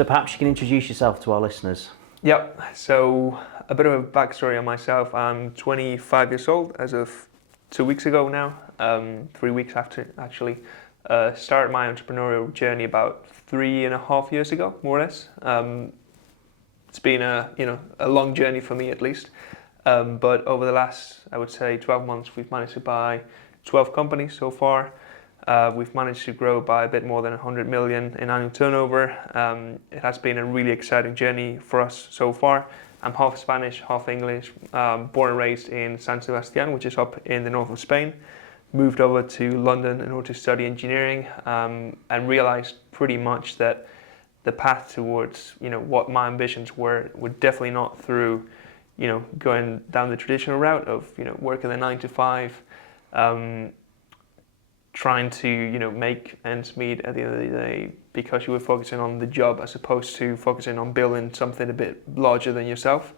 So perhaps you can introduce yourself to our listeners. Yep. So a bit of a backstory on myself. I'm 25 years old as of 2 weeks ago now. 3 weeks after actually. Started my entrepreneurial journey about 3.5 years ago, more or less. It's been a long journey for me at least. But over the last, I would say, 12 months, we've managed to buy 12 companies so far. We've managed to grow by a bit more than 100 million in annual turnover. It has been a really exciting journey for us so far. I'm half Spanish, half English, born and raised in San Sebastian, which is up in the north of Spain. Moved over to London in order to study engineering, and realized pretty much that the path towards what my ambitions were definitely not through going down the traditional route of working a 9 to 5, trying to make ends meet at the end of the day, because you were focusing on the job as opposed to focusing on building something a bit larger than yourself.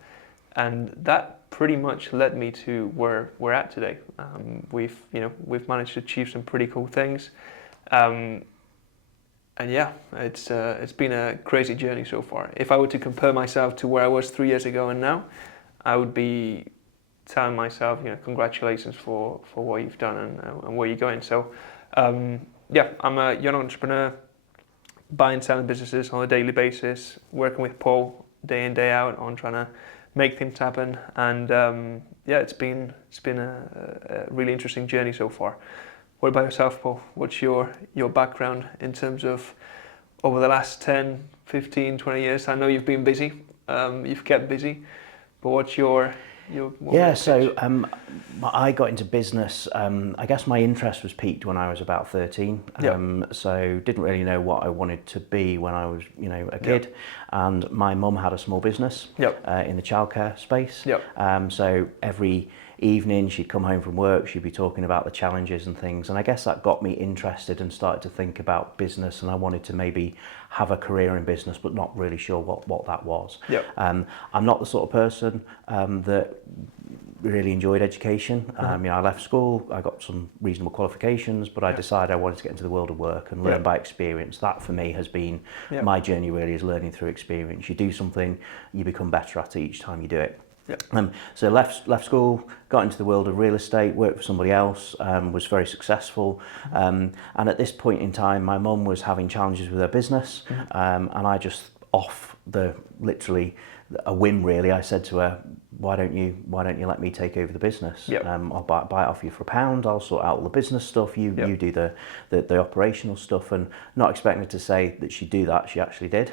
And that pretty much led me to where we're at today. We've managed to achieve some pretty cool things, and yeah, it's been a crazy journey so far. If I were to compare myself to where I was 3 years ago and now, I would be telling myself, congratulations for what you've done and where you're going. So, yeah, I'm a young entrepreneur, buying and selling businesses on a daily basis, working with Paul day in, day out on trying to make things happen. And yeah, it's been a really interesting journey so far. What about yourself, Paul? What's your background in terms of over the last 10, 15, 20 years? I know you've been busy, you've kept busy, but what's your so I got into business. I guess my interest was peaked when I was about 13. So didn't really know what I wanted to be when I was, a kid. And my mum had a small business in the childcare space. So every evening she'd come home from work, she'd be talking about the challenges and things, and I guess that got me interested and started to think about business, and I wanted to maybe have a career in business but not really sure what that was. I'm not the sort of person that really enjoyed education. I left school, I got some reasonable qualifications, but I decided I wanted to get into the world of work and learn by experience. That for me has been my journey, really, is learning through experience. You do something, you become better at it each time you do it. So left school, got into the world of real estate, worked for somebody else, was very successful. And at this point in time, my mum was having challenges with her business, and I just literally a whim really, I said to her, why don't you let me take over the business? I'll buy it off you for £1. I'll sort out all the business stuff. You do the operational stuff. And not expecting her to say that she'd do that, she actually did.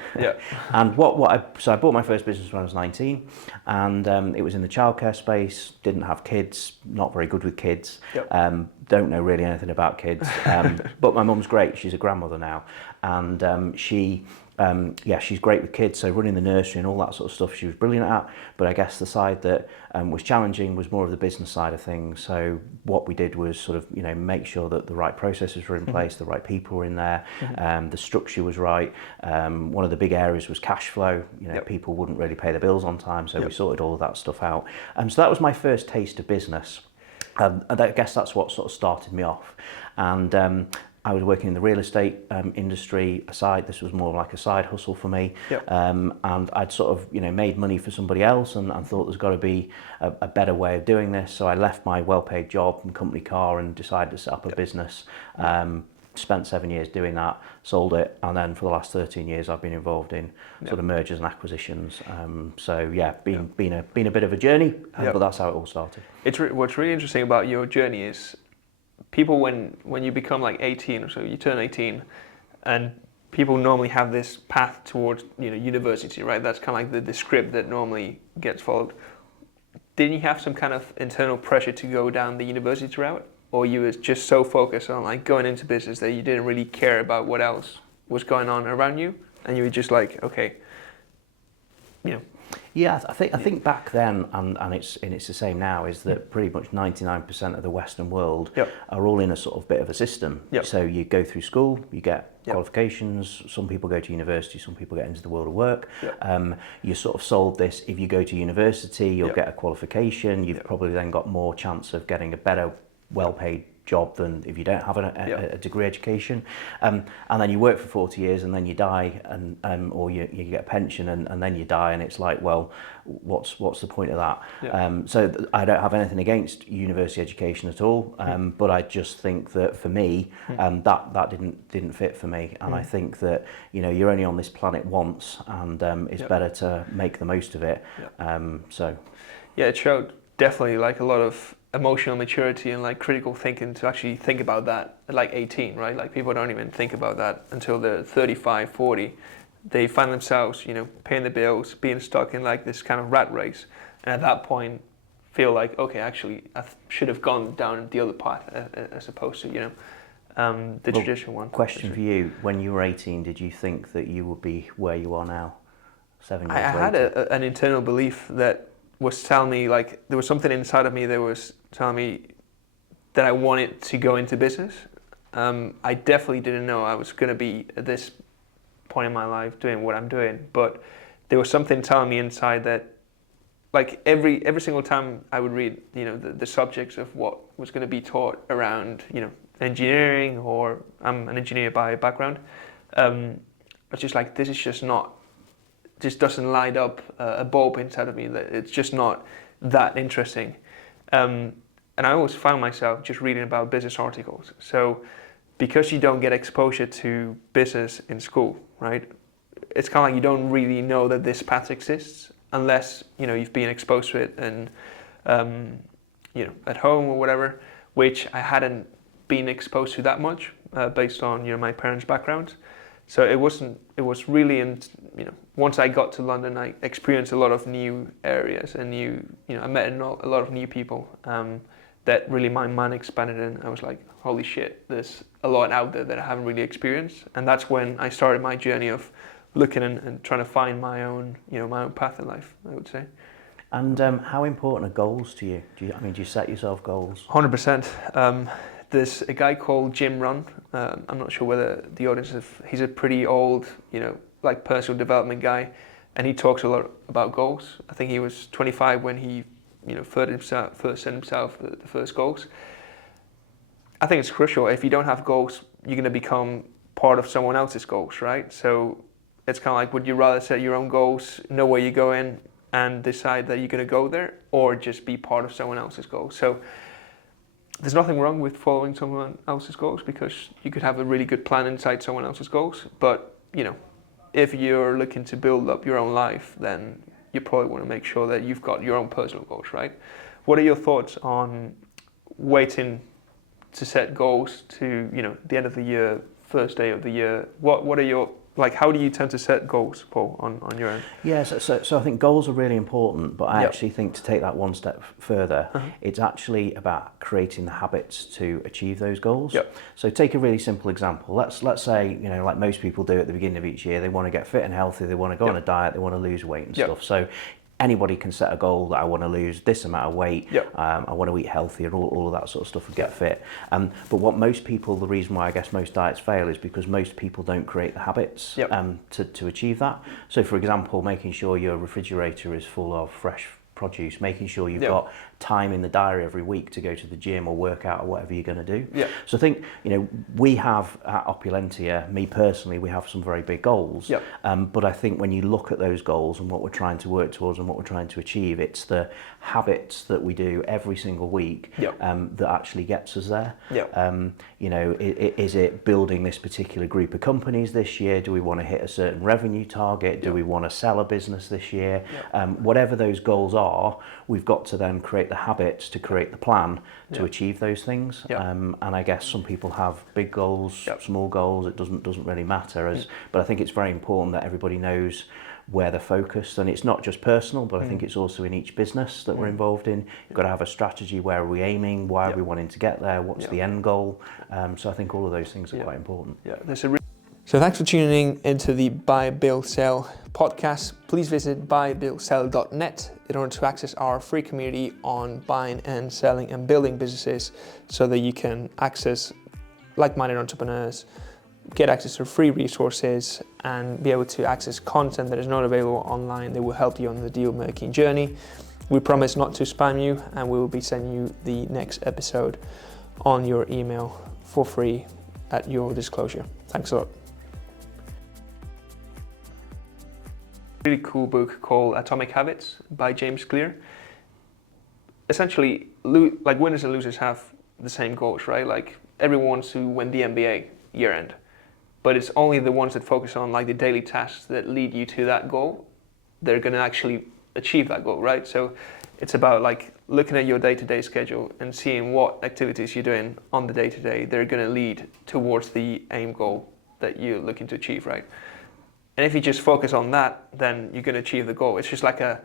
And so I bought my first business when I was 19, and it was in the childcare space. Didn't have kids, not very good with kids. Don't know really anything about kids. But my mum's great. She's a grandmother now, and she's great with kids, so running the nursery and all that sort of stuff she was brilliant at. But I guess the side that was challenging was more of the business side of things. So what we did was sort of make sure that the right processes were in place, the right people were in there, the structure was right. One of the big areas was cash flow. People wouldn't really pay their bills on time, so we sorted all of that stuff out. So that was my first taste of business. And I guess that's what sort of started me off. And I was working in the real estate industry aside. This was more like a side hustle for me. And I'd sort of made money for somebody else, and thought there's got to be a better way of doing this. So I left my well-paid job and company car and decided to set up a business. Spent 7 years doing that, sold it, and then for the last 13 years I've been involved in sort of mergers and acquisitions. Been a bit of a journey, but that's how it all started. What's really interesting about your journey is people, when you become like 18 or so, you turn 18, and people normally have this path towards university, right? That's kind of like the script that normally gets followed. Didn't you have some kind of internal pressure to go down the university route, or you were just so focused on like going into business that you didn't really care about what else was going on around you, and you were just like, okay, Yeah, I think back then, and it's the same now, is that pretty much 99% of the Western world are all in a sort of bit of a system. So you go through school, you get qualifications, some people go to university, some people get into the world of work. You're sort of sold this, if you go to university, you'll get a qualification, you've probably then got more chance of getting a better, well-paid job than if you don't have a degree education. And then you work for 40 years and then you die, and or you get a pension and then you die, and it's like, well, what's the point of that? So I don't have anything against university education at all, but I just think that for me, that didn't fit for me, and I think that you're only on this planet once, and it's better to make the most of it. It showed definitely like a lot of emotional maturity and like critical thinking to actually think about that at like 18, right? Like people don't even think about that until they're 35, 40. They find themselves, paying the bills, being stuck in like this kind of rat race, and at that point feel like, okay, actually I should have gone down the other path as opposed to the traditional one. Question for you: when you were 18, did you think that you would be where you are now, 7 years later? I had an internal belief that was telling me, like, there was something inside of me that was telling me that I wanted to go into business. I definitely didn't know I was going to be at this point in my life doing what I'm doing, but there was something telling me inside that, like, every single time I would read, the subjects of what was going to be taught around, engineering, or I'm an engineer by background, I was just like, this is just doesn't light up a bulb inside of me. It's just not that interesting. And I always found myself just reading about business articles. So because you don't get exposure to business in school, right? It's kind of like you don't really know that this path exists unless, you've been exposed to it and, at home or whatever, which I hadn't been exposed to that much based on, my parents' backgrounds. So it was really, once I got to London, I experienced a lot of new areas and I met a lot of new people that really my mind expanded, and I was like, holy shit, there's a lot out there that I haven't really experienced. And that's when I started my journey of looking and trying to find my own path in life, I would say. And how important are goals to you? Do you set yourself goals? 100%. There's a guy called Jim Rohn. I'm not sure whether the audience he's a pretty old, like personal development guy, and he talks a lot about goals. I think he was 25 when he, first set himself the first goals. I think it's crucial. If you don't have goals, you're going to become part of someone else's goals, right? So it's kind of like, would you rather set your own goals, know where you're going, and decide that you're going to go there, or just be part of someone else's goals? So there's nothing wrong with following someone else's goals, because you could have a really good plan inside someone else's goals. But, if you're looking to build up your own life, then you probably want to make sure that you've got your own personal goals, right? What are your thoughts on waiting to set goals to, the end of the year, first day of the year? What are your, how do you tend to set goals, Paul, on your own? Yeah, so I think goals are really important, but I actually think to take that one step further, it's actually about creating the habits to achieve those goals. So take a really simple example. Let's say, like most people do at the beginning of each year, they want to get fit and healthy, they want to go on a diet, they want to lose weight and stuff. So anybody can set a goal that I want to lose this amount of weight, I want to eat healthy, and all of that sort of stuff, and get fit. But what most people, the reason why I guess most diets fail is because most people don't create the habits to achieve that. So for example, making sure your refrigerator is full of fresh produce, making sure you've got time in the diary every week to go to the gym or work out or whatever you're going to do. So I think, we have at Opulentia, me personally, we have some very big goals. But I think when you look at those goals and what we're trying to work towards and what we're trying to achieve, it's the habits that we do every single week that actually gets us there. Is it building this particular group of companies this year? Do we want to hit a certain revenue target? Do we want to sell a business this year? Whatever those goals are, we've got to then create the habits to create the plan to achieve those things. And I guess some people have big goals, small goals. It doesn't really matter. But I think it's very important that everybody knows where they're focused, and it's not just personal, but I think it's also in each business that we're involved in. You've got to have a strategy. Where are we aiming? Why are we wanting to get there? What's the end goal? So I think all of those things are quite important. So thanks for tuning into the Buy, Build, Sell podcast. Please visit buybuildsell.net in order to access our free community on buying and selling and building businesses, so that you can access like-minded entrepreneurs, get access to free resources, and be able to access content that is not available online that will help you on the deal-making journey. We promise not to spam you, and we will be sending you the next episode on your email for free at your disclosure. Thanks a lot. Really cool book called Atomic Habits by James Clear. Essentially, like winners and losers have the same goals, right? Like everyone wants to win the NBA year end, but it's only the ones that focus on like the daily tasks that lead you to that goal that are going to actually achieve that goal, right? So it's about like looking at your day-to-day schedule and seeing what activities you're doing on the day-to-day that are going to lead towards the aim goal that you're looking to achieve, right? And if you just focus on that, then you're going to achieve the goal. It's just like a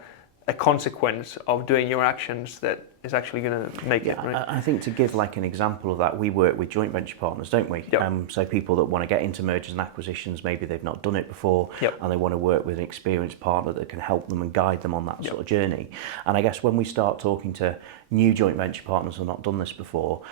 consequence of doing your actions that is actually going to make it, right? I think to give like an example of that, we work with joint venture partners, don't we? Yep. So people that want to get into mergers and acquisitions, maybe they've not done it before, Yep. and they want to work with an experienced partner that can help them and guide them on that sort of journey. And I guess when we start talking to new joint venture partners who have not done this before,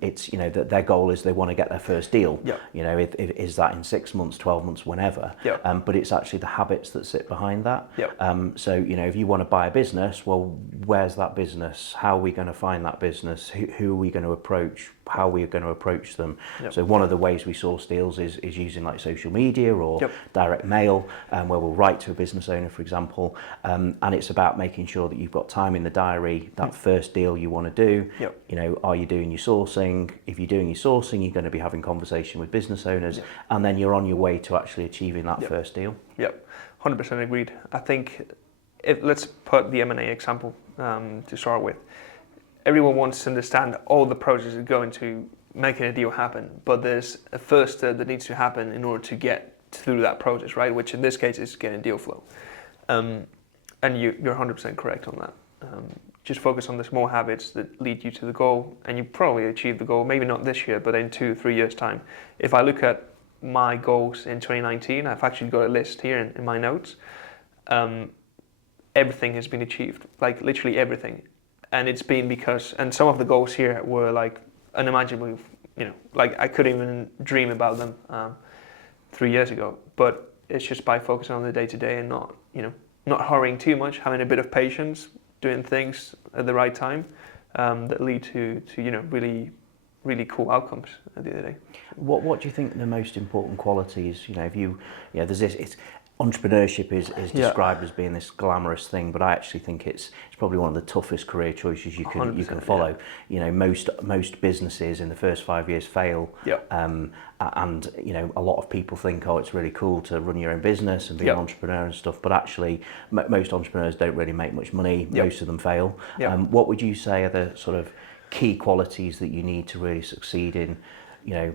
it's, you know, that their goal is they want to get their first deal. Yep. You know, if is that in 6 months, 12 months, whenever. Yep. But it's actually the habits that sit behind that. Yep. So, you know, if you want to buy a business, well, where's that business? How are we going to find that business? Who are we going to approach? How are we going to approach them? Yep. So one of the ways we source deals is using like social media or Yep. direct mail, where we'll write to a business owner, for example, and it's about making sure that you've got time in the diary, that first deal you want to do. Yep. You know, are you doing your sourcing? If you're doing your sourcing, you're going to be having conversation with business owners, Yep. and then you're on your way to actually achieving that first deal. Yep, 100% agreed. I think let's put the M&A example to start with. Everyone wants to understand all the processes that go into making a deal happen, but there's a first step that needs to happen in order to get through that process, right? Which in this case is getting deal flow. And you're 100% correct on that. Just focus on the small habits that lead you to the goal, and you probably achieve the goal, maybe not this year, but in 2-3 years' time. If I look at my goals in 2019, I've actually got a list here in my notes. Everything has been achieved, like literally everything. And it's been because, and some of the goals here were like unimaginably, you know, like I couldn't even dream about them 3 years ago. But it's just by focusing on the day-to-day and not, you know, not hurrying too much, having a bit of patience, doing things at the right time that lead to you know, really cool outcomes at the end of the day. What do you think the most important qualities, you know, if you, there's this, it's, entrepreneurship is described as being this glamorous thing, but I actually think it's probably one of the toughest career choices you can follow. Yeah. You know, most businesses in the first 5 years fail, and you know, a lot of people think, oh, it's really cool to run your own business and be an entrepreneur and stuff, but actually most entrepreneurs don't really make much money. Most of them fail. What would you say are the sort of key qualities that you need to really succeed in, you know,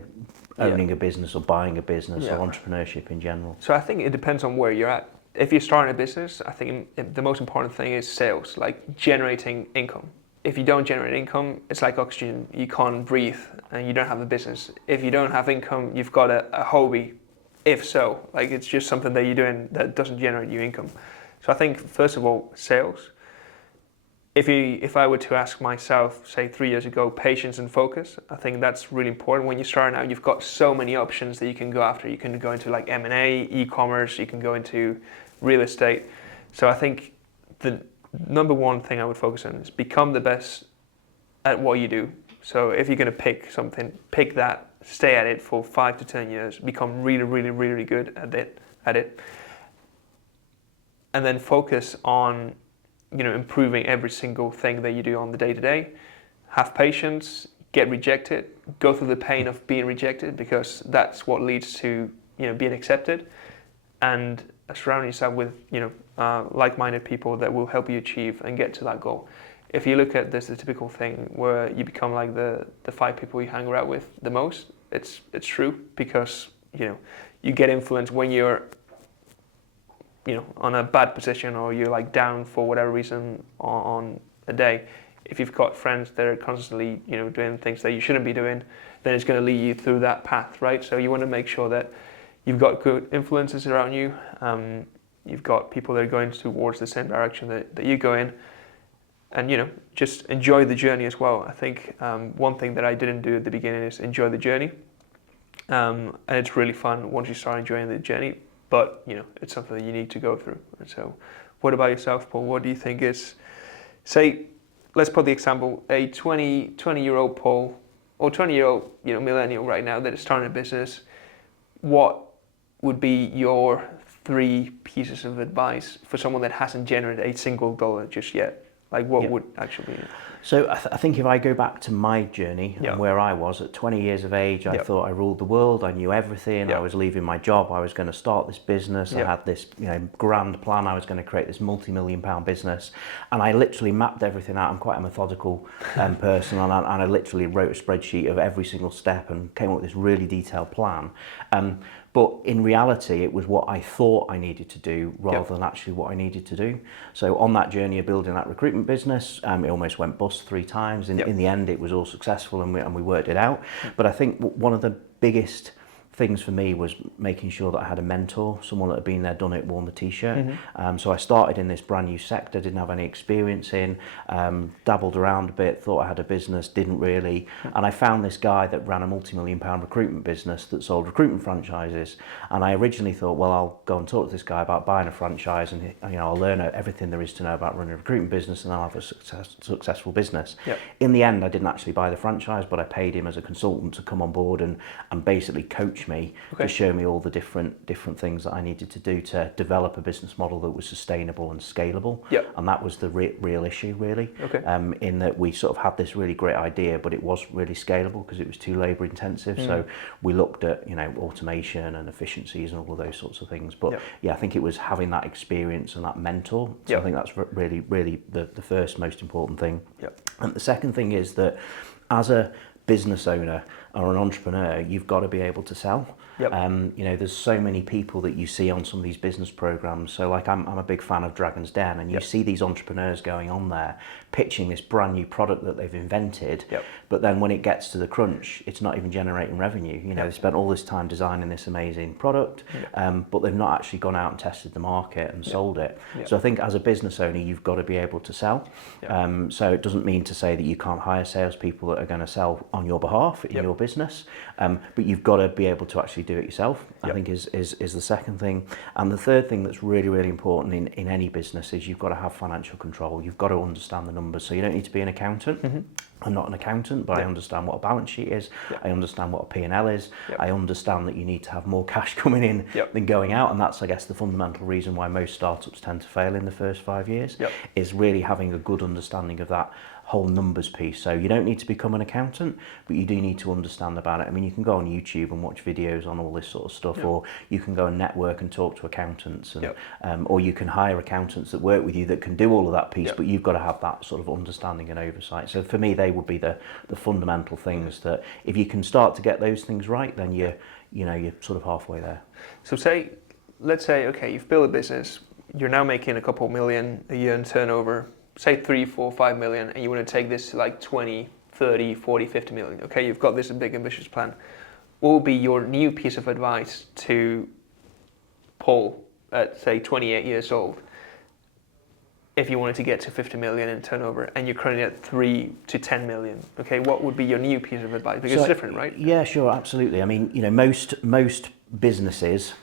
owning a business or buying a business or entrepreneurship in general? So I think it depends on where you're at. If you're starting a business, I think the most important thing is sales, like generating income. If you don't generate income, it's like oxygen. You can't breathe and you don't have a business. If you don't have income, you've got a hobby. If so, like it's just something that you're doing that doesn't generate you income. So I think first of all, sales. If I were to ask myself, say 3 years ago, patience and focus, I think that's really important. When you're starting out, you've got so many options that you can go after. You can go into like M&A, e-commerce, you can go into real estate. So I think the number one thing I would focus on is become the best at what you do. So if you're going to pick something, pick that, stay at it for 5 to 10 years, become really good at it. And then focus on, you know, improving every single thing that you do on the day-to-day. Have patience, get rejected, go through the pain of being rejected, because that's what leads to, you know, being accepted, and surround yourself with, you know, like-minded people that will help you achieve and get to that goal. If you look at this, the typical thing where you become like the 5 people you hang around with the most, it's true, because, you know, you get influenced when you're, you know, on a bad position, or you're like down for whatever reason on a day. If you've got friends that are constantly, you know, doing things that you shouldn't be doing, then it's going to lead you through that path, right? So you want to make sure that you've got good influences around you. You've got people that are going towards the same direction that you go in, and, you know, just enjoy the journey as well. I think one thing that I didn't do at the beginning is enjoy the journey, and it's really fun once you start enjoying the journey. But, you know, it's something that you need to go through. And so what about yourself, Paul? What do you think is, say, let's put the example, a 20-year-old Paul or 20-year-old, millennial right now that is starting a business, what would be your 3 pieces of advice for someone that hasn't generated a single dollar just yet? Like, what would actually be? So I think if I go back to my journey and where I was at 20 years of age, I thought I ruled the world, I knew everything, I was leaving my job, I was going to start this business, I had this grand plan, I was going to create this multi-million pound business, and I literally mapped everything out. I'm quite a methodical person, and I literally wrote a spreadsheet of every single step and came up with this really detailed plan. But in reality, it was what I thought I needed to do rather than actually what I needed to do. So on that journey of building that recruitment business, it almost went bust 3 times. In the end, it was all successful, and we worked it out. But I think one of the biggest things for me was making sure that I had a mentor, someone that had been there, done it, worn the t-shirt. So I started in this brand new sector, didn't have any experience in, dabbled around a bit, thought I had a business, didn't really. And I found this guy that ran a multi-million pound recruitment business that sold recruitment franchises. And I originally thought, well, I'll go and talk to this guy about buying a franchise, and I'll learn everything there is to know about running a recruitment business, and I'll have a successful business. In the end, I didn't actually buy the franchise, but I paid him as a consultant to come on board and basically coach me to show me all the different things that I needed to do to develop a business model that was sustainable and scalable. And that was the real issue, really. In that we sort of had this really great idea, but it was really scalable because it was too labor intensive. So we looked at automation and efficiencies and all of those sorts of things. But I think it was having that experience and that mentor. So I think that's really the first most important thing. And the second thing is that as a business owner or an entrepreneur, you've got to be able to sell. There's so many people that you see on some of these business programs. So like I'm a big fan of Dragon's Den, and you see these entrepreneurs going on there pitching this brand new product that they've invented, but then when it gets to the crunch, it's not even generating revenue. They spent all this time designing this amazing product, but they've not actually gone out and tested the market and sold it. So I think as a business owner, you've got to be able to sell. So it doesn't mean to say that you can't hire salespeople that are going to sell on your behalf in your business, but you've got to be able to actually do it yourself. I think is the second thing. And the third thing that's really important in any business is you've got to have financial control. You've got to understand the numbers. So you don't need to be an accountant. I'm not an accountant, but I understand what a balance sheet is. I understand what a P&L is. I understand that you need to have more cash coming in than going out, and that's, I guess, the fundamental reason why most startups tend to fail in the first 5 years, is really having a good understanding of that whole numbers piece. So you don't need to become an accountant, but you do need to understand about it. I mean, you can go on YouTube and watch videos on all this sort of stuff, or you can go and network and talk to accountants, and or you can hire accountants that work with you that can do all of that piece, but you've got to have that sort of understanding and oversight. So for me, they would be the fundamental things that if you can start to get those things right, then you're sort of halfway there. So let's say, okay, you've built a business, you're now making a couple million a year in turnover, say 3, 4, 5 million, and you want to take this to like 20, 30, 40, 50 million. Okay, you've got this big ambitious plan. What will be your new piece of advice to Paul at, say, 28 years old, if you wanted to get to 50 million in turnover and you're currently at 3 to 10 million? Okay, what would be your new piece of advice? Because it's different, right? Yeah, sure, absolutely. I mean, most businesses,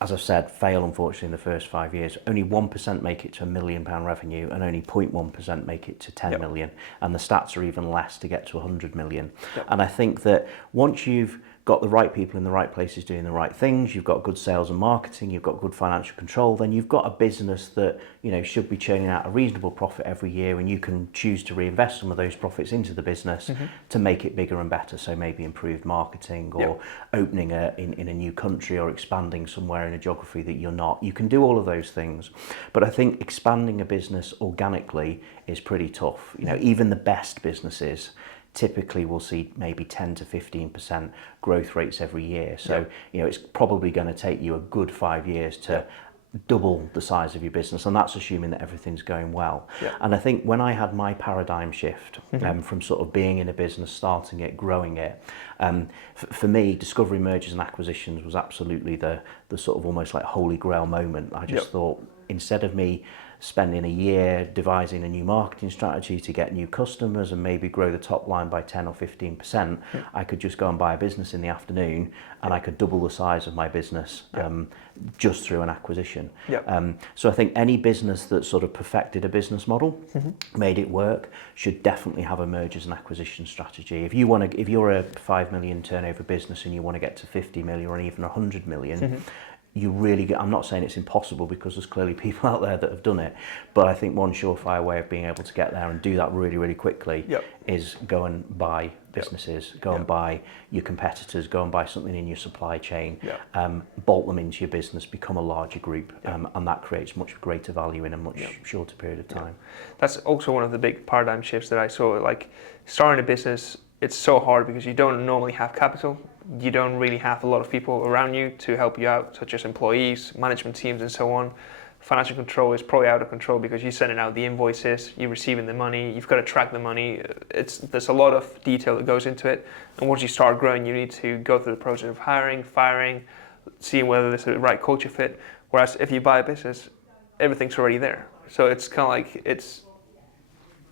as I've said, fail unfortunately in the first 5 years. Only 1% make it to £1 million revenue, and only 0.1% make it to 10 million. And the stats are even less to get to 100 million. And I think that once you've got the right people in the right places doing the right things, you've got good sales and marketing, you've got good financial control, then you've got a business that should be churning out a reasonable profit every year, and you can choose to reinvest some of those profits into the business to make it bigger and better. So maybe improved marketing, or opening in a new country, or expanding somewhere in a geography that you're not. You can do all of those things, but I think expanding a business organically is pretty tough. Even the best businesses typically will see maybe 10 to 15% growth rates every year. So, it's probably going to take you a good 5 years to double the size of your business, and that's assuming that everything's going well. And I think when I had my paradigm shift from sort of being in a business, starting it, growing it, for me, discovery, mergers and acquisitions was absolutely the sort of almost like holy grail moment. I just thought, instead of me spending a year devising a new marketing strategy to get new customers and maybe grow the top line by 10 or 15%, I could just go and buy a business in the afternoon and I could double the size of my business just through an acquisition. So I think any business that sort of perfected a business model, made it work, should definitely have a mergers and acquisition strategy. If you're a 5 million turnover business and you want to get to 50 million or even 100 million, I'm not saying it's impossible, because there's clearly people out there that have done it, but I think one surefire way of being able to get there and do that really, really quickly is go and buy businesses, go and buy your competitors, go and buy something in your supply chain, bolt them into your business, become a larger group, and that creates much greater value in a much shorter period of time. That's also one of the big paradigm shifts that I saw. Like, starting a business, it's so hard because you don't normally have capital. You don't really have a lot of people around you to help you out, such as employees, management teams, and so on. Financial control is probably out of control because you're sending out the invoices, you're receiving the money, you've got to track the money. There's a lot of detail that goes into it. And once you start growing, you need to go through the process of hiring, firing, seeing whether there's a right culture fit. Whereas if you buy a business, everything's already there. So it's kind of like it's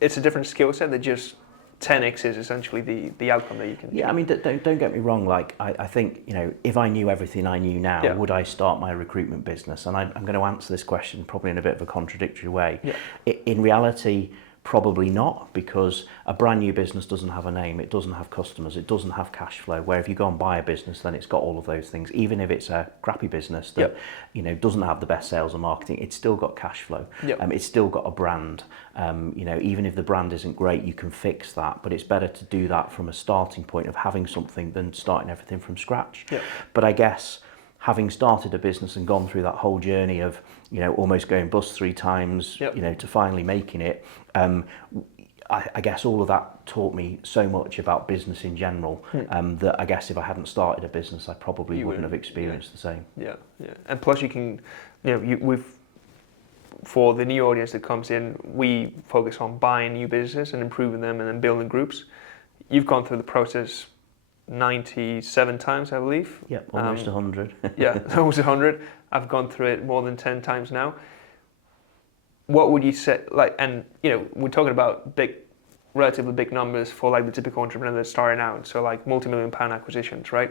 a different skill set that just 10x is essentially the outcome that you can I mean, don't get me wrong, like I think, if I knew everything I knew now, would I start my recruitment business? And I'm going to answer this question probably in a bit of a contradictory way. In reality, probably not, because a brand new business doesn't have a name, it doesn't have customers, it doesn't have cash flow, where if you go and buy a business, then it's got all of those things. Even if it's a crappy business that doesn't have the best sales and marketing, it's still got cash flow. It's still got a brand. Even if the brand isn't great, you can fix that, but it's better to do that from a starting point of having something than starting everything from scratch. But I guess having started a business and gone through that whole journey of almost going bust 3 times, to finally making it, I guess all of that taught me so much about business in general, that I guess if I hadn't started a business, I probably wouldn't have experienced the same. And plus you can, for the new audience that comes in, we focus on buying new businesses and improving them and then building groups. You've gone through the process 97 times, I believe. Almost 100. Almost 100. I've gone through it more than 10 times now. What would you say, we're talking about relatively big numbers for like the typical entrepreneur that's starting out, so like multi-million pound acquisitions, right?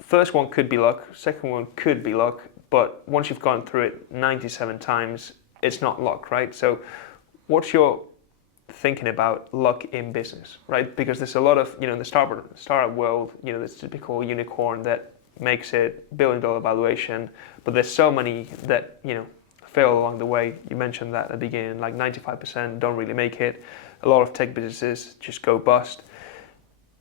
First one could be luck, second one could be luck, but once you've gone through it 97 times, it's not luck, right? So what's your thinking about luck in business, right? Because there's a lot of, in the startup world, this typical unicorn that makes it billion-dollar valuation, but there's so many that, fail along the way. You mentioned that at the beginning, like 95% don't really make it. A lot of tech businesses just go bust.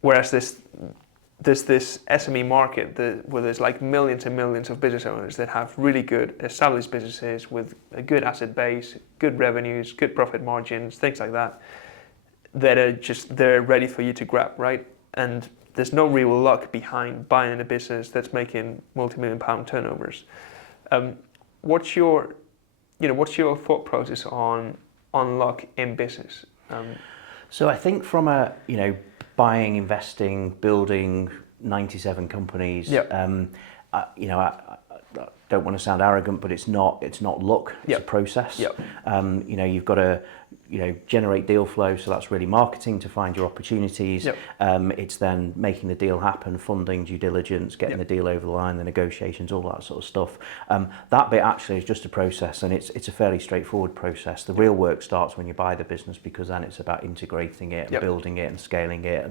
Whereas there's this SME market where there's like millions and millions of business owners that have really good established businesses with a good asset base, good revenues, good profit margins, things like that, that are just they're ready for you to grab, right? And there's no real luck behind buying a business that's making multi-million pound turnovers. What's your thought process on luck in business? So I think from a buying, investing, building 97 companies. I don't want to sound arrogant, but it's not luck. It's a process. You've got to generate deal flow, so that's really marketing to find your opportunities. It's then making the deal happen, funding, due diligence, getting the deal over the line, the negotiations, all that sort of stuff. That bit actually is just a process, and it's a fairly straightforward process. The real work starts when you buy the business, because then it's about integrating it and building it and scaling it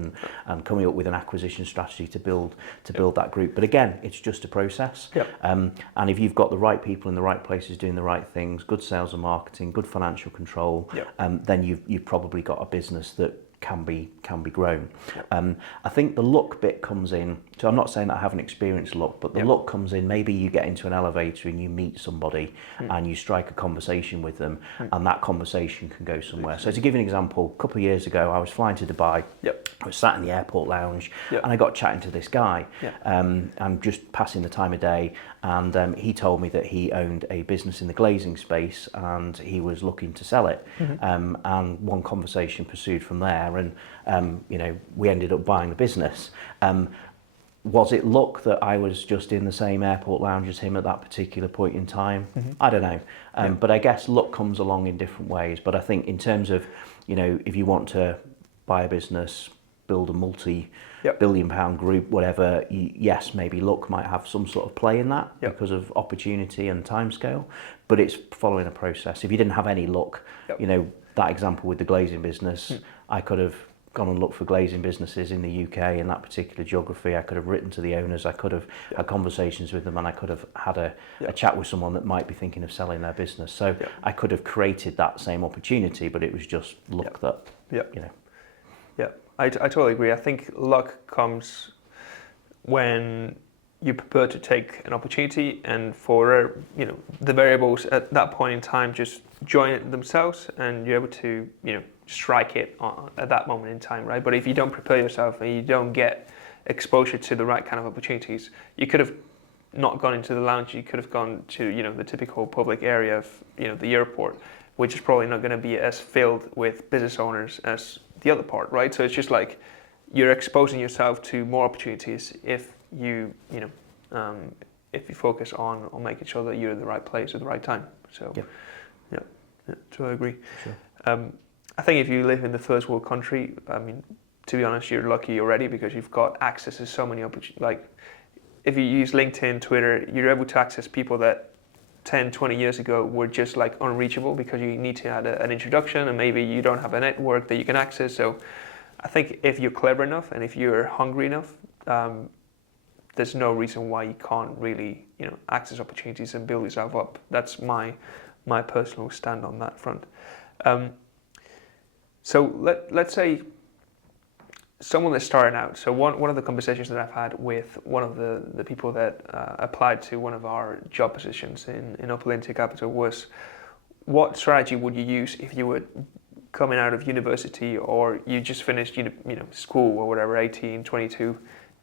and coming up with an acquisition strategy to build that group. But again, it's just a process. And if you've got the right people in the right places doing the right things, good sales and marketing, good financial control, then you've probably got a business that can be grown. I think the luck bit comes in. So I'm not saying that I haven't experienced luck, but the luck comes in. Maybe you get into an elevator and you meet somebody and you strike a conversation with them, and that conversation can go somewhere. So to give you an example, a couple of years ago, I was flying to Dubai. I was sat in the airport lounge and I got chatting to this guy. I'm just passing the time of day, and he told me that he owned a business in the glazing space and he was looking to sell it. And one conversation pursued from there, and we ended up buying the business. Was it luck that I was just in the same airport lounge as him at that particular point in time? I don't know. But I guess luck comes along in different ways. But I think in terms of, if you want to buy a business, build a multi-billion pound group, whatever, yes, maybe luck might have some sort of play in that because of opportunity and timescale, but it's following a process. If you didn't have any luck, that example with the glazing business, I could have gone and looked for glazing businesses in the UK in that particular geography. I could have written to the owners, I could have had conversations with them, and I could have had a chat with someone that might be thinking of selling their business. So I could have created that same opportunity, but it was just luck that, Yeah, I totally agree. I think luck comes when you prepare to take an opportunity, and for the variables at that point in time just join it themselves, and you're able to strike it at that moment in time, right? But if you don't prepare yourself and you don't get exposure to the right kind of opportunities, you could have not gone into the lounge. You could have gone to the typical public area of the airport, which is probably not going to be as filled with business owners as the other part, right? So it's just like you're exposing yourself to more opportunities if you focus on making sure that you're in the right place at the right time. So I agree. Sure. I think if you live in the first world country, I mean, to be honest, you're lucky already because you've got access to so many opportunities. Like if you use LinkedIn, Twitter, you're able to access people that 10, 20 years ago were just like unreachable because you need to have an introduction, and maybe you don't have a network that you can access. So I think if you're clever enough and if you're hungry enough, there's no reason why you can't really access opportunities and build yourself up. That's my personal stand on that front. So let's say someone that's starting out. So one of the conversations that I've had with one of the people that applied to one of our job positions in Upper Capital was, what strategy would you use if you were coming out of university, or you just finished school or whatever, 18, 22,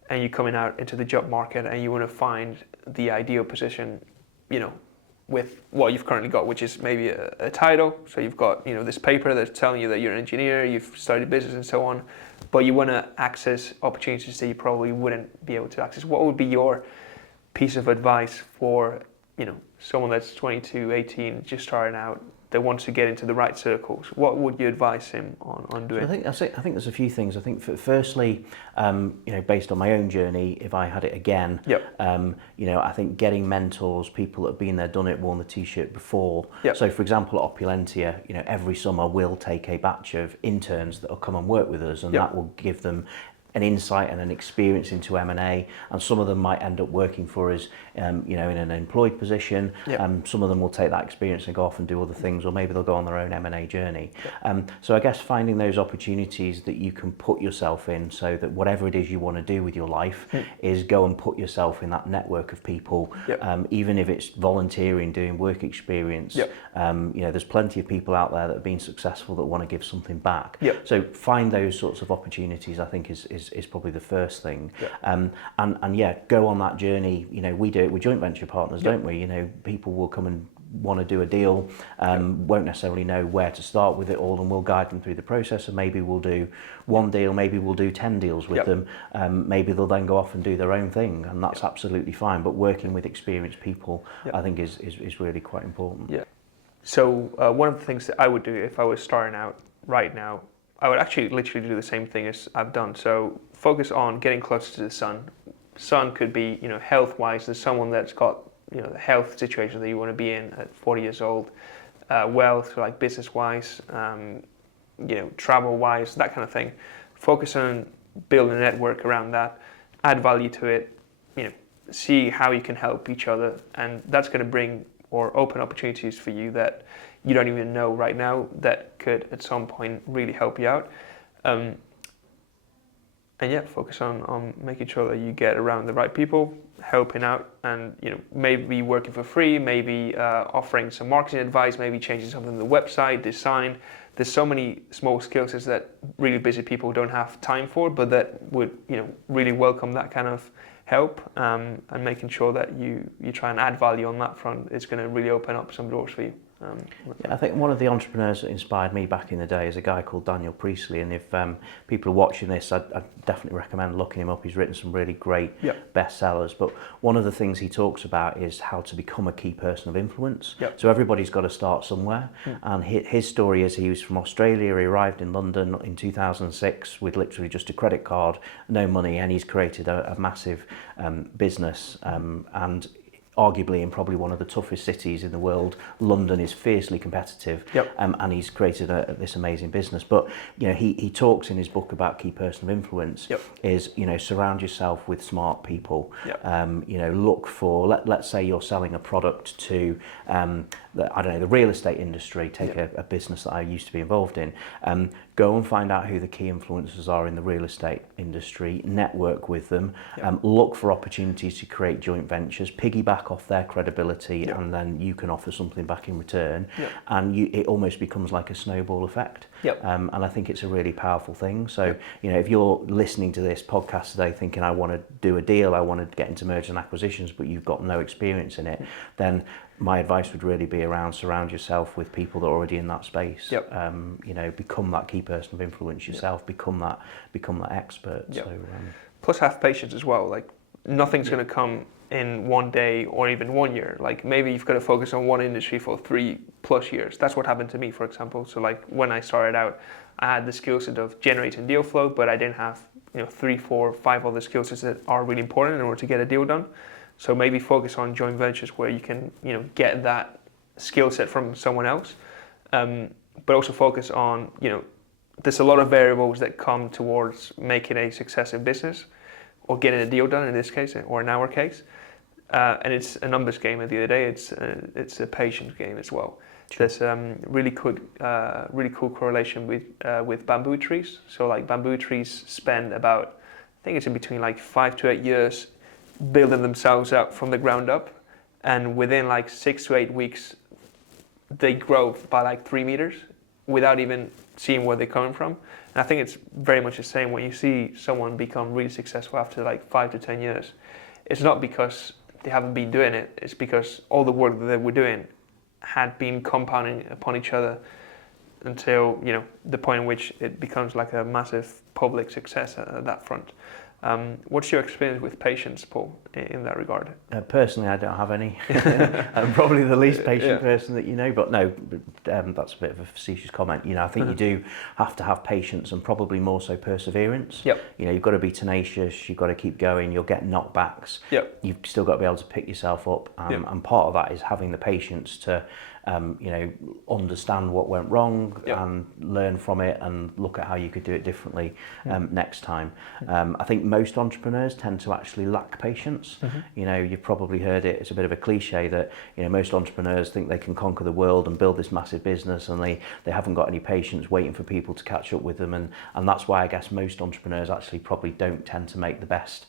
and you're coming out into the job market and you want to find the ideal position, with what you've currently got, which is maybe a title. So you've got this paper that's telling you that you're an engineer, you've studied business and so on, but you want to access opportunities that you probably wouldn't be able to access. What would be your piece of advice for someone that's 22, 18, just starting out, that wants to get into the right circles? What would you advise him on doing? So I think there's a few things. I think firstly, based on my own journey, if I had it again, I think getting mentors, people that have been there, done it, worn the t-shirt before. So for example, at Opulentia, every summer we'll take a batch of interns that will come and work with us, and that will give them an insight and an experience into M&A, and some of them might end up working for us, in an employed position. Some of them will take that experience and go off and do other things, or maybe they'll go on their own M&A journey. So I guess finding those opportunities that you can put yourself in, so that whatever it is you want to do with your life is go and put yourself in that network of people, even if it's volunteering, doing work experience. There's plenty of people out there that have been successful that want to give something back. So find those sorts of opportunities, I think is probably the first thing. And go on that journey. We do it with joint venture partners, don't we? People will come and want to do a deal, won't necessarily know where to start with it all, and we'll guide them through the process, and maybe we'll do one deal, maybe we'll do 10 deals with them. Maybe they'll then go off and do their own thing, and that's absolutely fine. But working with experienced people, I think is really quite important. So one of the things that I would do if I was starting out right now, I would actually literally do the same thing as I've done. So focus on getting closer to the sun. Sun could be, health-wise. There's someone that's got, the health situation that you want to be in at 40 years old. Wealth, like business-wise, travel-wise, that kind of thing. Focus on building a network around that. Add value to it. See how you can help each other, and that's going to bring or open opportunities for you that you don't even know right now that could at some point really help you out. Focus on making sure that you get around the right people, helping out, and maybe working for free, maybe offering some marketing advice, maybe changing something on the website, design. There's so many small skill sets that really busy people don't have time for, but that would really welcome that kind of help, and making sure that you try and add value on that front is going to really open up some doors for you. Yeah, I think one of the entrepreneurs that inspired me back in the day is a guy called Daniel Priestley, and if people are watching this, I'd definitely recommend looking him up. He's written some really great bestsellers, but one of the things he talks about is how to become a key person of influence. So everybody's got to start somewhere, and his story is he was from Australia, he arrived in London in 2006 with literally just a credit card, no money, and he's created a massive business, and arguably in probably one of the toughest cities in the world, London is fiercely competitive, and he's created this amazing business. But he talks in his book about key person of influence is surround yourself with smart people. Look for let's say you're selling a product to the real estate industry. Take a business that I used to be involved in. Go and find out who the key influencers are in the real estate industry, network with them, look for opportunities to create joint ventures, piggyback off their credibility, and then you can offer something back in return, and it almost becomes like a snowball effect. And I think it's a really powerful thing. So, if you're listening to this podcast today thinking, I want to do a deal, I want to get into mergers and acquisitions, but you've got no experience in it, then my advice would really be around surround yourself with people that are already in that space. Become that key person of influence yourself, become that expert. So, plus have patience as well. Like nothing's going to come in one day or even 1 year. Like maybe you've got to focus on one industry for 3+ years. That's what happened to me, for example. So like when I started out, I had the skill set of generating deal flow, but I didn't have 3, 4, 5 other skill sets that are really important in order to get a deal done. So maybe focus on joint ventures where you can get that skill set from someone else, but also focus on there's a lot of variables that come towards making a success in business or getting a deal done in this case or in our case, and it's a numbers game at the end of the day. It's a patience game as well. There's really cool correlation with bamboo trees. So like bamboo trees spend about, I think it's in between like 5 to 8 years building themselves up from the ground up, and within like 6 to 8 weeks they grow by like 3 meters without even seeing where they're coming from. And I think it's very much the same when you see someone become really successful after like 5 to 10 years. It's not because they haven't been doing it, it's because all the work that they were doing had been compounding upon each other until the point in which it becomes like a massive public success at that front. What's your experience with patience, Paul, in that regard? Personally, I don't have any. I'm probably the least patient person that you know, but no, that's a bit of a facetious comment. I think you do have to have patience and probably more so perseverance. You've got to be tenacious, you've got to keep going, you'll get knockbacks. You've still got to be able to pick yourself up, and part of that is having the patience to understand what went wrong and learn from it and look at how you could do it differently next time. I think most entrepreneurs tend to actually lack patience. You've probably heard it, it's a bit of a cliche that most entrepreneurs think they can conquer the world and build this massive business, and they haven't got any patience waiting for people to catch up with them, and that's why I guess most entrepreneurs actually probably don't tend to make the best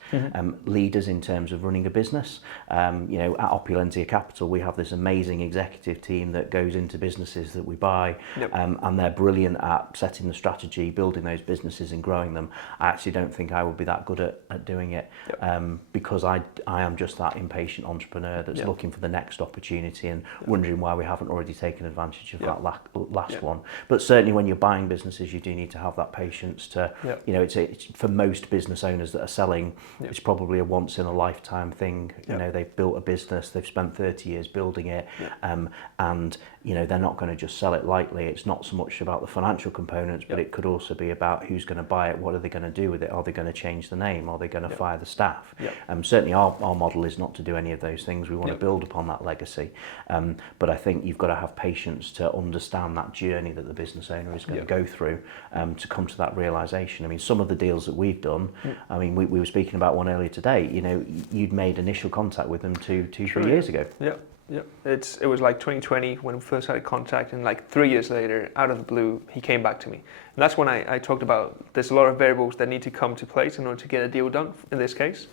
leaders in terms of running a business. At Opulentia Capital we have this amazing executive team that goes into businesses that we buy, and they're brilliant at setting the strategy, building those businesses and growing them. I actually don't think I would be that good at doing it, because I am just that impatient entrepreneur that's looking for the next opportunity and wondering why we haven't already taken advantage of that last one. But certainly when you're buying businesses, you do need to have that patience to, it's for most business owners that are selling, it's probably a once in a lifetime thing. They've built a business, they've spent 30 years building it, and they're not going to just sell it lightly. It's not so much about the financial components, but it could also be about who's going to buy it, what are they going to do with it, are they going to change the name, are they going to fire the staff. Certainly our model is not to do any of those things. We want to build upon that legacy, but I think you've got to have patience to understand that journey that the business owner is going to go through to come to that realization. I mean, some of the deals that we've done, I mean, we were speaking about one earlier today, you'd made initial contact with them 3 years ago. It was like 2020 when we first had contact, and like 3 years later, out of the blue, he came back to me. And that's when I talked about there's a lot of variables that need to come to place in order to get a deal done in this case.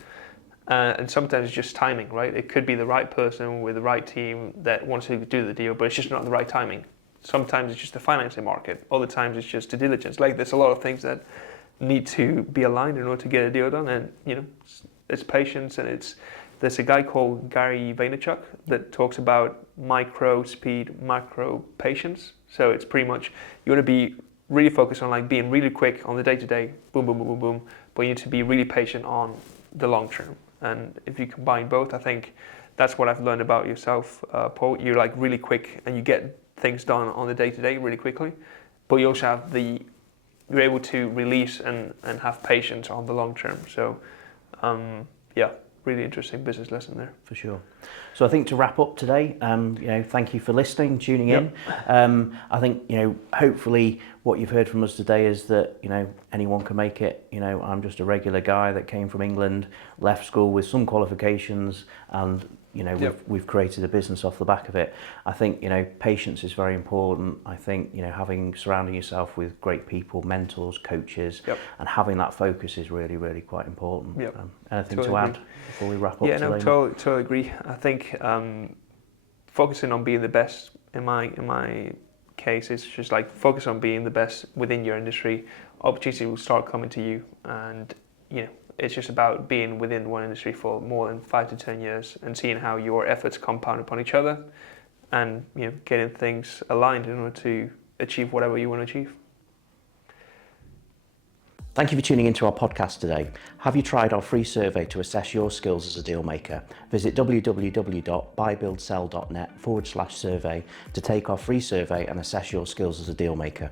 And sometimes it's just timing, right? It could be the right person with the right team that wants to do the deal, but it's just not the right timing. Sometimes it's just the financing market. Other times it's just due diligence. Like there's a lot of things that need to be aligned in order to get a deal done, and it's patience and it's there's a guy called Gary Vaynerchuk that talks about micro speed, macro patience. So it's pretty much, you want to be really focused on like being really quick on the day to day, boom, boom, boom, boom, boom, but you need to be really patient on the long term. And if you combine both, I think that's what I've learned about yourself, Paul. You're like really quick and you get things done on the day to day really quickly, but you also have you're able to release and have patience on the long term. So yeah, really interesting business lesson there. For sure. So I think to wrap up today, thank you for listening, tuning in. I think, hopefully what you've heard from us today is that, anyone can make it. I'm just a regular guy that came from England, left school with some qualifications, and we've created a business off the back of it. I think patience is very important. I think surrounding yourself with great people, mentors, coaches, and having that focus is really, really quite important. Anything totally to add agree. before we wrap up Yeah, today? no, totally agree. I think focusing on being the best in my case is just like focus on being the best within your industry. Opportunity will start coming to you, and it's just about being within one industry for more than 5 to 10 years and seeing how your efforts compound upon each other, and getting things aligned in order to achieve whatever you want to achieve. Thank you for tuning into our podcast today. Have you tried our free survey to assess your skills as a deal maker? Visit www.buybuildsell.net/survey to take our free survey and assess your skills as a deal maker.